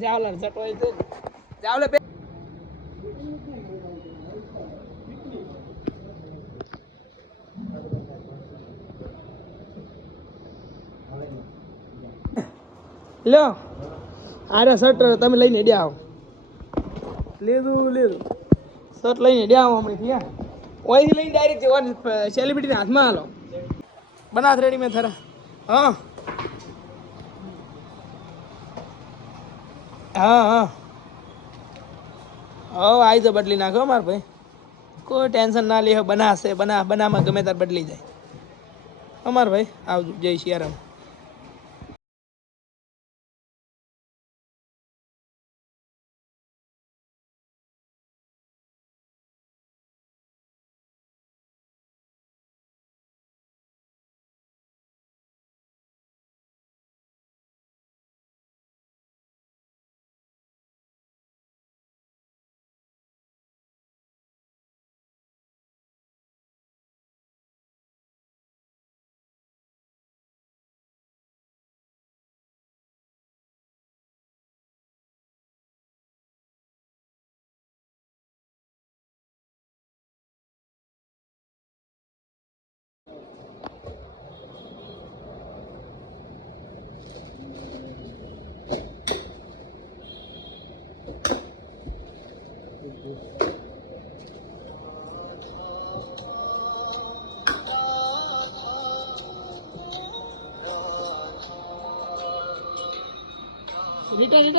જાવલા ચટવાઈ તો જાવલે બે લો આરે શર્ટ તમે લઈને ડ્યા આવો લીધું શર્ટ લઈને ડ્યા આવો હમણાં ત્યાં ઓયથી લઈને ડાયરેક્ટ સેલિબ્રિટીના હાથમાં હાલો બનાસ રેડી મેં થરા હા હા આવી તો બદલી નાખો માર ભાઈ કોઈ ટેન્શન ના લે બનાશે બનામાં ગમે ત્યારે બદલી જાય અમાર ભાઈ આવજો જય સિયારામ રિટર્ન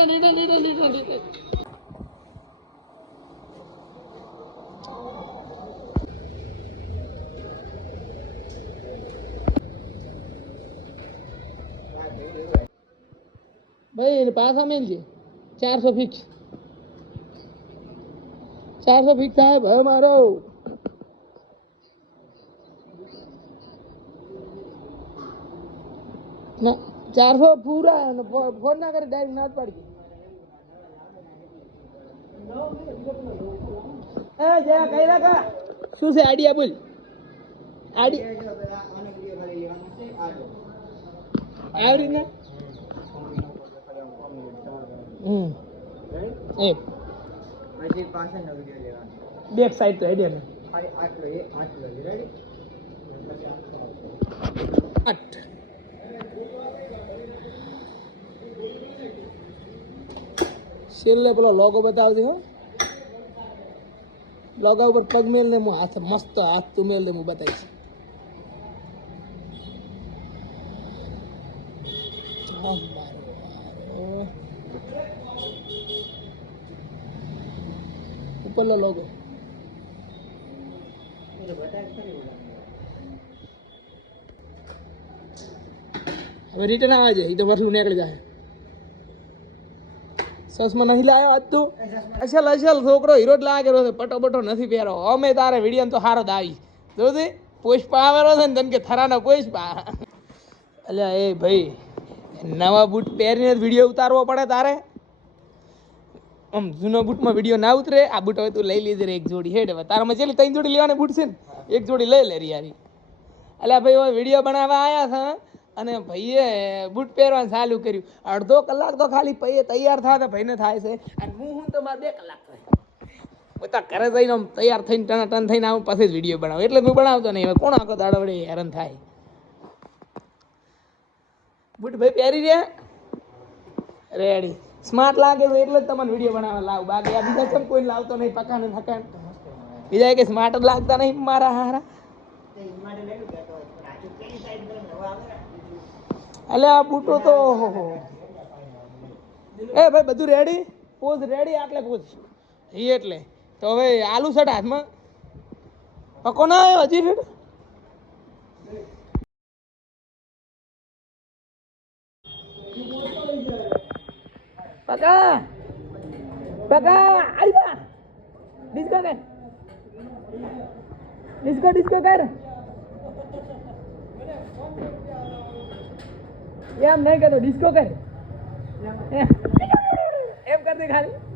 ભાઈ પાછા મેલજે 400 ફિક્સ થાય ભાઈ મારો ના 400 પૂરા ફોન ના કરે ડાયરેક્ટ ના જ પાડી જયા કઈ રાખા શું છે આઈડિયા બોલ આવી રીતના બેક સાઈડ તો આઈડિયા ને 8 છેલ્લે પેલો લોગો બતાવજો હો લોગા ઉપર પગ મેલ ને હું હાથ મસ્ત હાથ તું મેલ ને હું બતાવીશ ઉપરનો લોગો હવે રિટર્ન આવે છે એ તો વર્ષું નીકળી જાય સસમાં નથી લાવ્યો આજ તું અસલ છોકરો હીરો જ લાગેલો છે પટો બટો નથી પહેરો અમે તારે વિડીયો તો હારો જ આવી જોતી પુષ્પા આવેલો છે ને તને કે થરાનો પુષ્પા એટલે એ ભાઈ નવા બૂટ પહેરીને વિડીયો ઉતારવો પડે તારે આમ જૂનો બૂટમાં વિડીયો ના ઉતરે આ બૂટ હવે તું લઈ લીધે એક જોડી હેડ હવે તારામાં ચેલી 3 જોડી લેવાની બૂટ છે ને એક જોડી લઈ લે યારી એટલે ભાઈ હવે વિડીયો બનાવવા આવ્યા છે અને ભાઈએ બૂટ પહેરવાનું ચાલુ કર્યું અડધો કલાક તો ખાલી ભાઈએ તૈયાર થાય ભાઈને થાય છે અને હું તો મારે 2 કલાક થાય પોતા ઘરે જઈને તૈયાર થઈને ટન થઈને આવું પછી જ વિડીયો બનાવું એટલે હું બનાવતો નહીં હવે કોણ આખો દાડો વડે હેરાન થાય બૂટ ભાઈ પહેરી રહ્યા રેડી સ્માર્ટ લાગે તો એટલે જ તમને વિડીયો બનાવવા લાવું બાકી આ બીજા કેમ કોઈ લાવતો નહીં પકાને થકાન બીજા કે સ્માર્ટ જ લાગતા નહીં મારા હારા એટલે આ બૂટો તો એ ભાઈ બધું રેડી પોઝ રેડી આટલે પોઝ એ એટલે તો હવે આલુ શર્ટ હાથમાં પકો ના આવ્યો હજી ફેર પકા આવી જા ડિસ્કો કર ડિસ્કો કર એમ નહીં કરતો ડિસ્કો કર એમ કરતી ખાલી